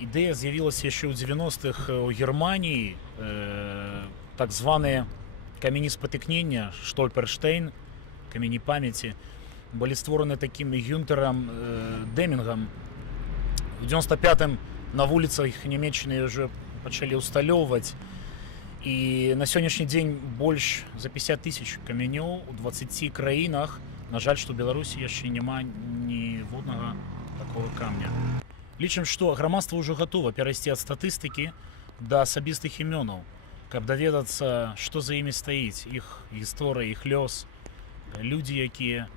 Ідея з'явилася ще у 90-х у Германії. Так звані камені спотикнення, Штольперштейн, камені пам'яті, були створені таким Гюнтером Демінгом. У 95-м на вулицях Німеччини вже почали усталювати. І на сьогоднішній день більше за 50 тисяч каменів у 20 країнах. На жаль, що в Білорусі ще немає ні водного такого камня. Лічым, што грамадства ўжо гатова перайсці ад статыстыкі да асабістых імёнаў, каб даведацца, што за імі стаіць, іх гісторыя, іх лёс, людзі, якія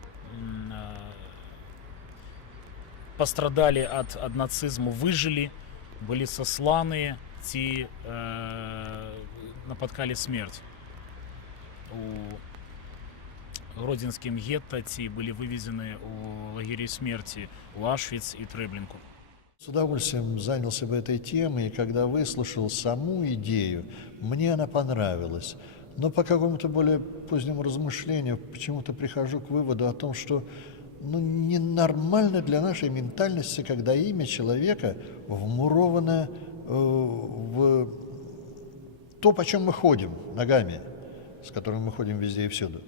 пастрадалі ад нацызму, выжылі, былі сасланыя ці напаткалі смерць у гродзенскім гетта, ці былі вывезены у лагеры смерці у Ашвіц і Трэблінку. С удовольствием занялся бы этой темой, и когда выслушал саму идею, мне она понравилась. Но по какому-то более позднему размышлению почему-то прихожу к выводу о том, что ненормально для нашей ментальности, когда имя человека вмуровано в то, по чем мы ходим ногами, с которым мы ходим везде и всюду.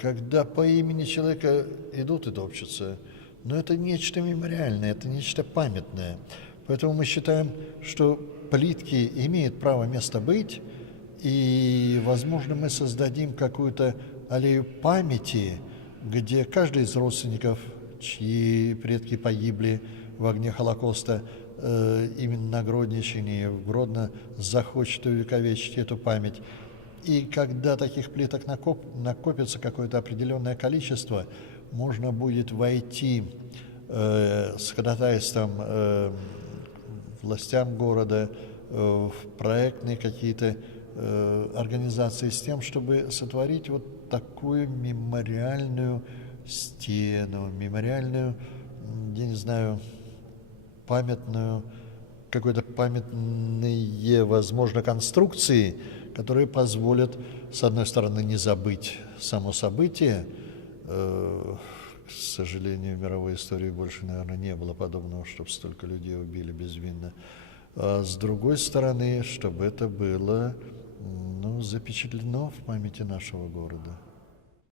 Когда по имени человека идут и топчутся, но это нечто мемориальное, это нечто памятное. Поэтому мы считаем, что плитки имеют право место быть, и, возможно, мы создадим какую-то аллею памяти, где каждый из родственников, чьи предки погибли в огне Холокоста, именно на Гродненщине, в Гродно захочет увековечить эту память. И когда таких плиток накопится какое-то определенное количество, можно будет войти с ходатайством властям города в проектные какие-то организации с тем, чтобы сотворить вот такую мемориальную стену, мемориальную, я не знаю, памятную, какой-то памятные, возможно, конструкции, которые позволят, с одной стороны, не забыть само событие. К сожалению, в мировой истории больше, наверное, не было подобного, чтобы столько людей убили безвинно. А с другой стороны, чтобы это было запечатлено в памяти нашего города.